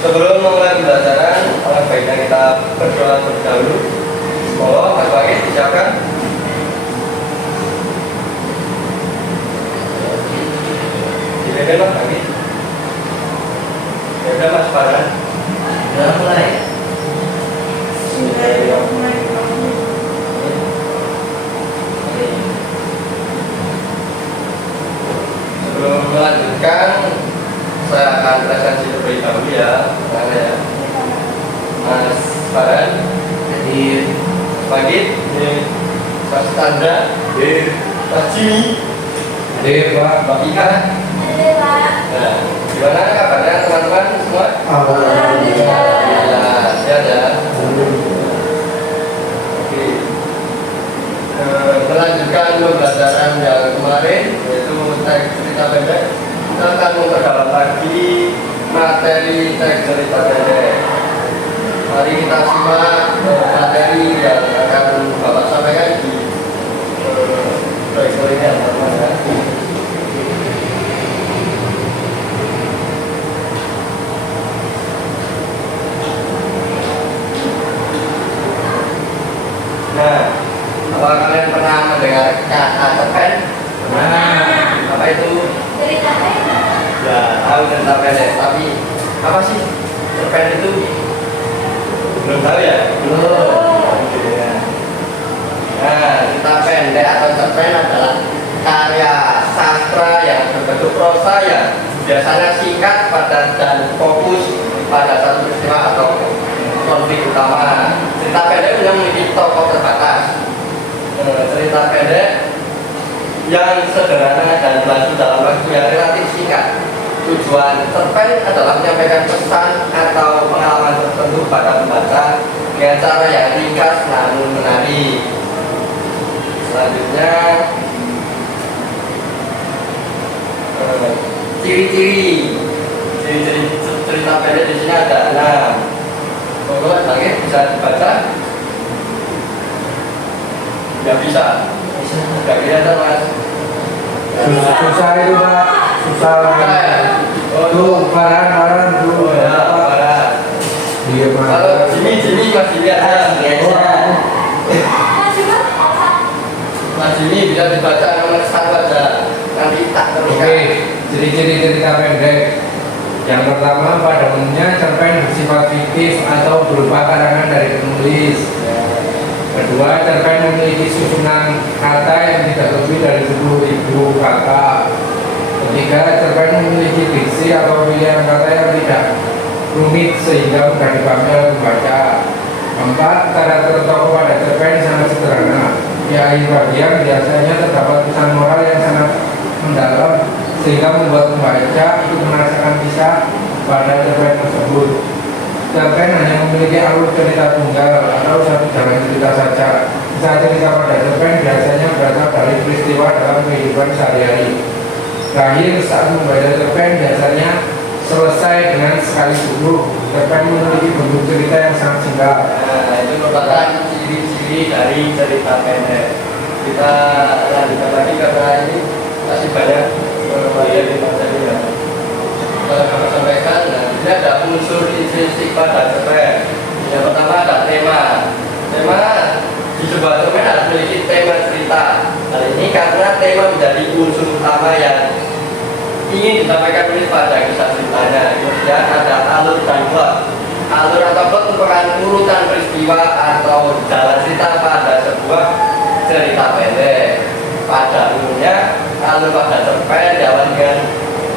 Sebelum memulai pembelajaran, alangkah baiknya kita berdoa terlebih dahulu. Mohon Mas Bagit disiapkan. Silakan Mas Bagit. Ya udah Mas Farhan. Sudah mulai. Sebelum melanjutkan, saya akan presentasi terlebih dahulu ya. Mana ya? Mas Farhan, Hadir. Mas Bagit, Mas Tanda, Mas Jimmy, Hadir Pak. Mbak Ika. Nah, gimana kabarnya teman-teman semua? Alhamdulillah, sehat ya. Oke. Melanjutkan pembelajaran yang kemarin, yaitu teks cerita pendek. Kita akan memperdalam lagi materi teks cerita pendek. Mari kita simak materi yang akan Bapak sampaikan di proyek ini, teman-teman. Nah, apa kalian pernah mendengar kata cerpen? Nah, Apa itu? Ya, tahu cerita pendek. Tapi apa sih cerpen itu? Belum tahu ya? Nah, cerita pendek atau cerpen adalah karya sastra yang berbentuk prosa yang biasanya singkat, padat, dan fokus pada satu peristiwa atau konflik utama. Cerita pendek punya memiliki tokoh terbatas. Cerita pendek yang sederhana dan berlangsung dalam waktu yang relatif singkat. Tujuan cerpen adalah menyampaikan pesan atau pengalaman tertentu pada pembaca dengan cara yang ringkas namun menarik. Selanjutnya, ciri-ciri cerita pendek di sini ada 6. Pokoknya lagi bisa dibaca? Nggak bisa. Nggak kelihatan Mas. susah itu Pak. Susah ya? Tuh, Farhan tuh. Oh ya, Farhan. Iya Pak. Kalau Jimmy masih lihat ya. Mas Jimmy bisa dibaca nomor 1 aja. Nanti tak teruskan. Oke, ciri-ciri cerita pendek. Yang pertama, pada umumnya cerpen bersifat fiktif atau berupa karangan dari penulis. Kedua, cerpen memiliki susunan kata yang tidak lebih dari 10.000 kata. Ketiga, cerpen memiliki diksi atau pilihan kata yang tidak rumit sehingga mudah dipahami oleh pembaca. Keempat, karakter tokoh pada cerpen sangat sederhana. Di akhir bagian biasanya terdapat pesan moral yang sangat mendalam sehingga membuat pembaca itu merasakan kisah pada cerpen tersebut. Cerpen hanya memiliki alur cerita tunggal atau satu jalan cerita saja. Kisah cerita pada cerpen biasanya berasal dari peristiwa dalam kehidupan sehari-hari. Terakhir, saat membaca cerpen biasanya selesai dengan sekali duduk. Cerpen memiliki bentuk cerita yang sangat singkat. Nah, itu merupakan ciri-ciri dari cerita pendek. Kita lanjutkan lagi karena ini masih banyak materi ya. Kita akan sampaikan. Nah, ini ada unsur intrinsik pada cerpen. Yang pertama ada tema. Tema di sebuah cerpen harus memiliki tema cerita. Hal ini karena tema menjadi unsur utama yang ingin disampaikan penulis pada kisah ceritanya. Kemudian ada alur dan plot. Alur atau plot merupakan urutan peristiwa atau jalan cerita pada sebuah cerita pendek. Pada umumnya, alur pada cerpen diawali dengan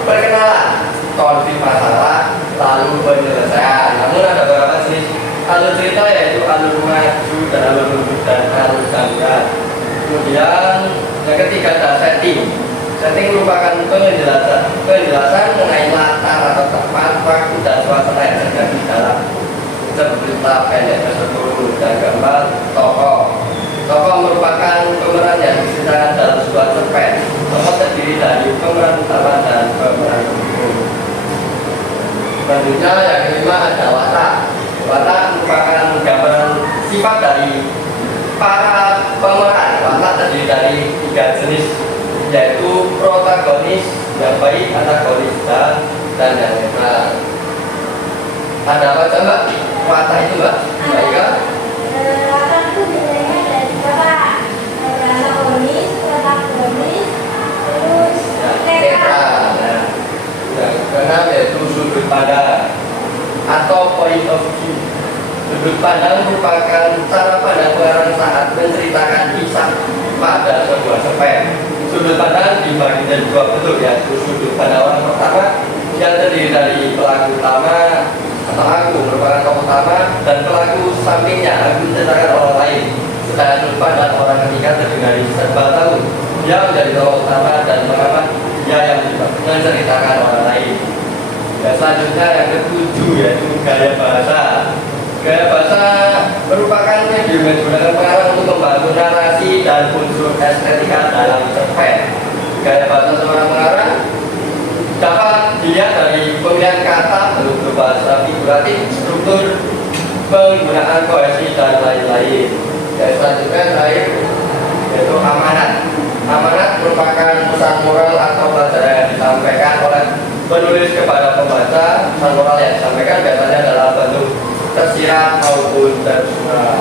perkenalan, konflik masalah, lalu penyelesaian. Namun ada beberapa jenis alur cerita, yaitu alur maju dan alur mundur dan alur campuran. Kemudian yang ketiga ada setting. Setting merupakan penjelasan mengenai latar atau tempat, waktu dan suasana yang terjadi dalam cerita pendek tersebut. Dan keempat, tokoh. Tokoh merupakan pemeran yang diceritakan dalam sebuah cerpen. Tokoh terdiri dari pemeran utama dan pemeran pendukung. Selanjutnya yang kelima ada watak. Watak merupakan gambaran sifat dari para pemeran. Watak terdiri dari 3 jenis, yaitu protagonis, yang baik, antagonis, dan yang netral. Ada apa aja Mbak? Mata itu Mbak? Mbak Ika? Delapan itu biasanya dari berapa? Anatomis, anatomis, terus Tetra. Nah, yang keenam yaitu sudut pandang atau point of view. Sudut pandang merupakan cara pandang pengarang saat menceritakan kisah pada sebuah cerpen. Sudut pandang dibagi menjadi dua bentuk, yaitu sudut pandang orang pertama yang terdiri dari pelaku utama atau aku merupakan tokoh utama dan pelaku sampingnya aku menceritakan orang lain. Sedangkan sudut pandang orang ketiga terdiri dari serba tahu yang menjadi tokoh utama dan mengapa dia yang menceritakan orang lain. Dan selanjutnya yang ketujuh yaitu gaya bahasa. Gaya bahasa merupakan medium yang digunakan pengarang untuk membantu narasi dan unsur estetika dalam cerpen. Gaya bahasa seorang pengarang dapat dilihat dari pemilihan kata, bentuk bahasa figuratif, struktur, penggunaan kohesi dan lain-lain. Dan selanjutnya terakhir yaitu amanat. Amanat merupakan pesan moral atau pelajaran yang disampaikan oleh penulis kepada pembaca. Pesan moral yang disampaikan biasanya dalam bentuk tersirat maupun tersurat.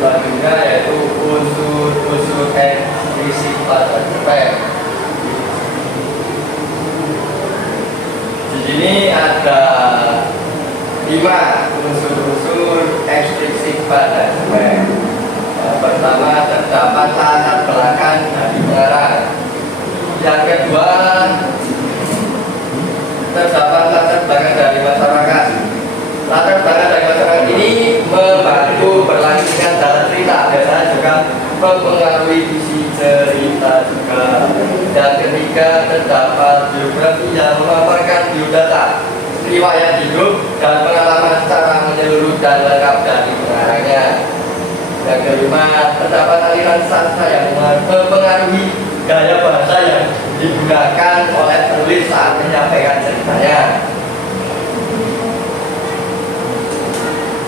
Selanjutnya yaitu unsur-unsur eksplisit pada cerpen. Di sini ada 5 unsur-unsur eksplisit pada cerpen. Yang pertama terdapat latar belakang dari pengarang. Yang kedua terdapat latar belakang dari masyarakat. Latar belakang dari masyarakat ini membantu berlanjutkan jalan cerita, biasanya juga mempengaruhi isi cerita juga. Dan ketiga terdapat biografi yang memaparkan biodata, riwayat hidup dan pengalaman secara menyeluruh dan lengkap dari pengarangnya. Yang kelima terdapat aliran sastra yang mempengaruhi gaya bahasa yang digunakan oleh penulis saat menyampaikan ceritanya.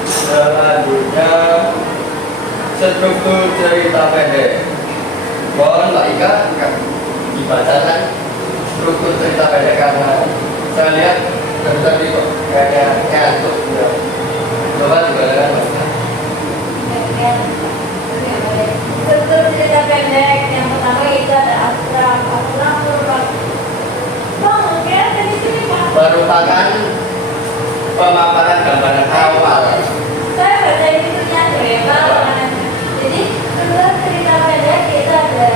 Selanjutnya struktur cerita pendek. Mohon Mbak Ika dibacakan struktur cerita pendek karena saya lihat dari tadi kok kayaknya ngantuk. Coba juga dengan Mbak Ika. struktur cerita pendek yang pertama itu ada abstrak. Abstrak merupakan pemaparan gambaran awal. saya baca itunya Pak. Jadi struktur cerita pendek itu ada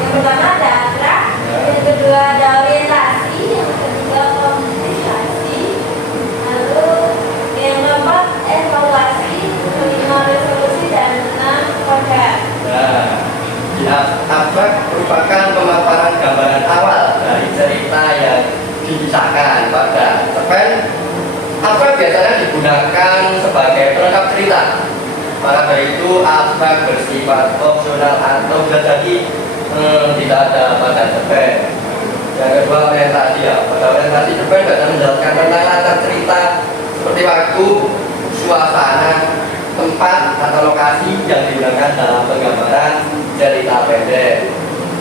yang pertama ada abstrak, yang kedua ada orientasi, yang ketiga komunikasi, lalu yang keempat evaluasi, kelima resolusi, dan enam konsep. Nah, abstrak merupakan pemaparan gambaran awal dari cerita yang dikisahkan pada cerpen. Abstrak biasanya digunakan sebagai pelengkap cerita. Maka dari itu abstrak bersifat opsional atau bisa jadi tidak ada pada cerpen. Yang kedua orientasi ya. Pada orientasi cerpen biasanya menjelaskan tentang latar cerita seperti waktu, suasana, tempat atau lokasi yang digunakan dalam penggambaran cerita pendek.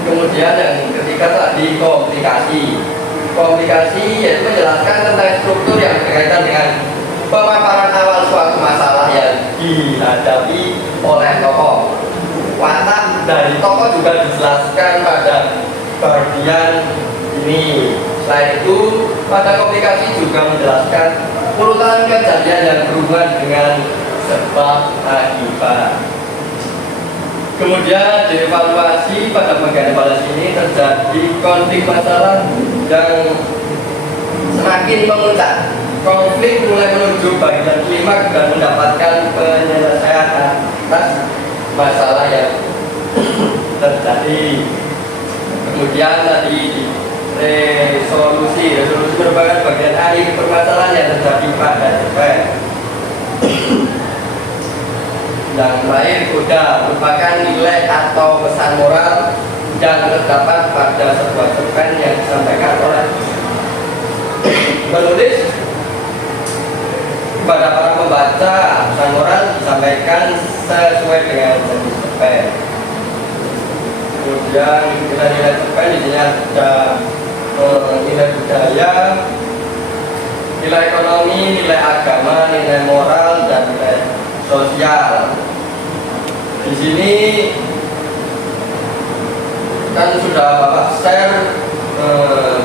Kemudian yang ketiga tadi komunikasi. Komunikasi yaitu menjelaskan tentang struktur yang berkaitan dengan pemaparan awal suatu masalah yang dihadapi oleh tokoh. Watak dari tokoh juga dijelaskan pada bagian ini. Selain itu, pada komunikasi juga menjelaskan urutan kejadian yang berhubungan dengan sebab akibat. Kemudian dievaluasi. Pada bagian evaluasi ini terjadi konflik masalah yang semakin memuncak. Konflik mulai menuju bagian klimaks dan mendapatkan penyelesaian atas masalah yang terjadi. Kemudian tadi resolusi merupakan bagian akhir permasalahan yang terjadi pada cerpen. Dan terakhir koda merupakan nilai atau pesan moral yang terdapat pada sebuah cerpen yang disampaikan oleh penulis kepada para pembaca. Pesan moral disampaikan sesuai dengan jenis cerpen. Kemudian nilai-nilai cerpen di sini ada nilai budaya, nilai ekonomi, nilai agama, nilai moral, dan nilai sosial. Di sini kan sudah Bapak share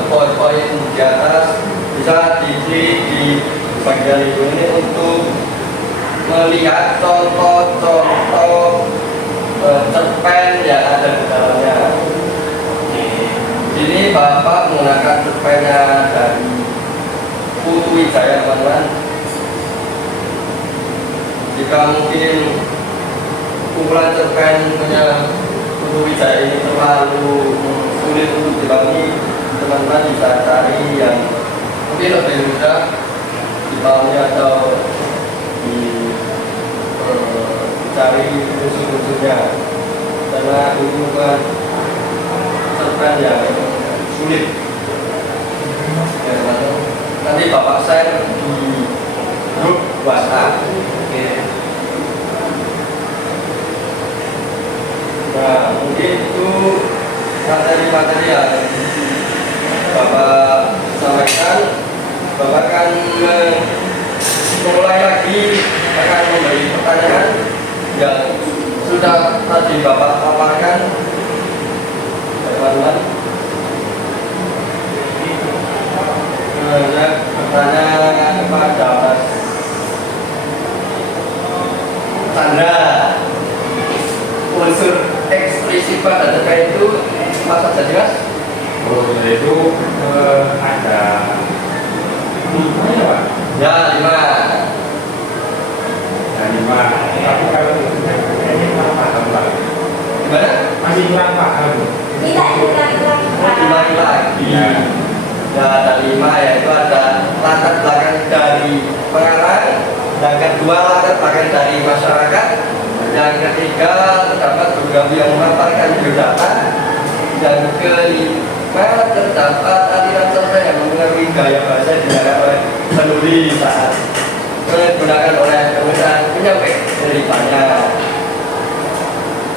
poin-poin di atas, bisa di bagian itu ini untuk melihat contoh-contoh cerpen yang ada di dalamnya. Ini Bapak menggunakan cerpennya dari Putu Wijaya, teman-teman. Jika mungkin kumpulan cerpen punya Putu Wijaya ini terlalu sulit untuk dibagi, teman-teman bisa cari yang mungkin lebih mudah di bawahnya atau cari unsur-unsurnya, karena ini bukan cerpen yang sulit ya, teman-teman. Nanti Bapak share di grup WhatsApp. Oke. Nah, mungkin itu materi-materi yang Bapak sampaikan. Bapak akan memulai lagi, akan memberi pertanyaan yang sudah tadi Bapak paparkan, teman-teman. Saya bertanya kepada Mas Chandra, unsur eksplisit pada cerpen itu apa saja sih, Mas? Unsur itu ada 5 ya Pak? Ya, 5. Ada 5. Tapi kalau kayaknya kurang paham Pak. Gimana? Masih kurang paham. Tidak diulang-ulang. Diulangi lagi. Ya. Ya, ada 5, yaitu ada latar belakang dari pengarang, yang kedua latar belakang dari masyarakat, yang ketiga terdapat beberapa yang memaparkan biodata, yang kelima terdapat aliran cerpen yang mengenai gaya bahasa yang digunakan oleh penulis saat digunakan oleh penyampai ceritanya.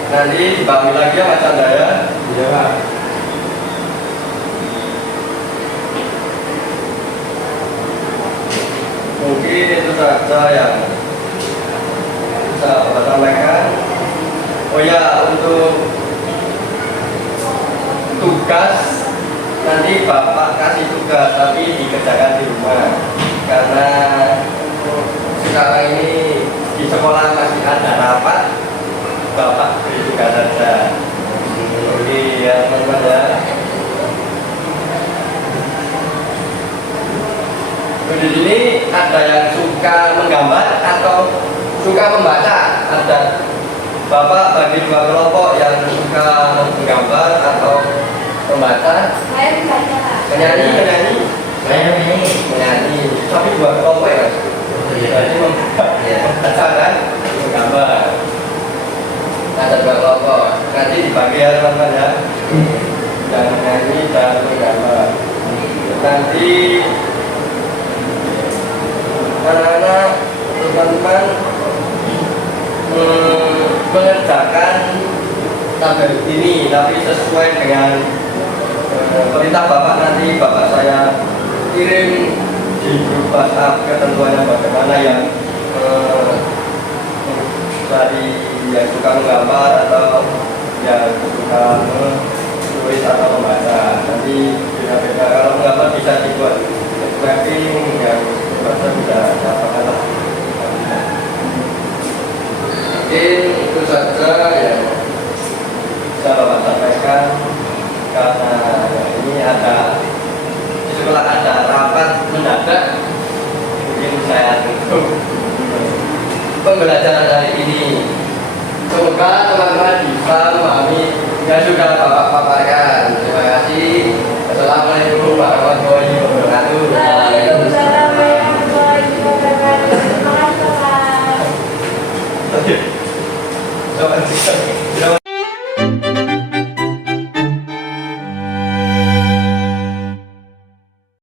Nanti dibagi lagi ya Mas Chandra ya. Iya Pak. Mungkin itu saja yang bisa Bapak sampaikan. Oh ya, untuk tugas nanti Bapak kasih tugas, tapi dikerjakan di rumah, karena sekarang ini di sekolah masih ada rapat. Bapak beri tugas saja. Oke ya teman-teman ya. Di sini ada yang suka menggambar atau suka membaca. Ada Bapak bagi 2 kelompok, yang suka menggambar atau membaca. Saya membaca. Menyanyi. Tapi 2 kelompok ya Mas. Jadi membaca dan menggambar. Ada 2 kelompok. Nanti dibagi ya teman-teman ya. Dan menyanyi dan menggambar. Nanti anak-anak teman-teman mengerjakan tabel ini, tapi sesuai dengan perintah Bapak. Nanti Bapak saya kirim di grup WhatsApp ketentuannya bagaimana, yang dari yang suka menggambar atau yang suka menulis atau membaca. Nanti beda-beda. Kalau menggambar bisa dibuat mapping, yang baca bisa dapatkan lah. Mungkin itu saja yang bisa Bapak sampaikan, karena ini ada di sekolah ada rapat mendadak. Mungkin saya tutup pembelajaran hari ini. Semoga teman-teman bisa memahami yang sudah Bapak paparkan. Terima kasih. Assalamualaikum warahmatullahi wabarakatuh. Waalaikumsalam warahmatullahi wabarakatuh. Terima kasih Pak. Oke.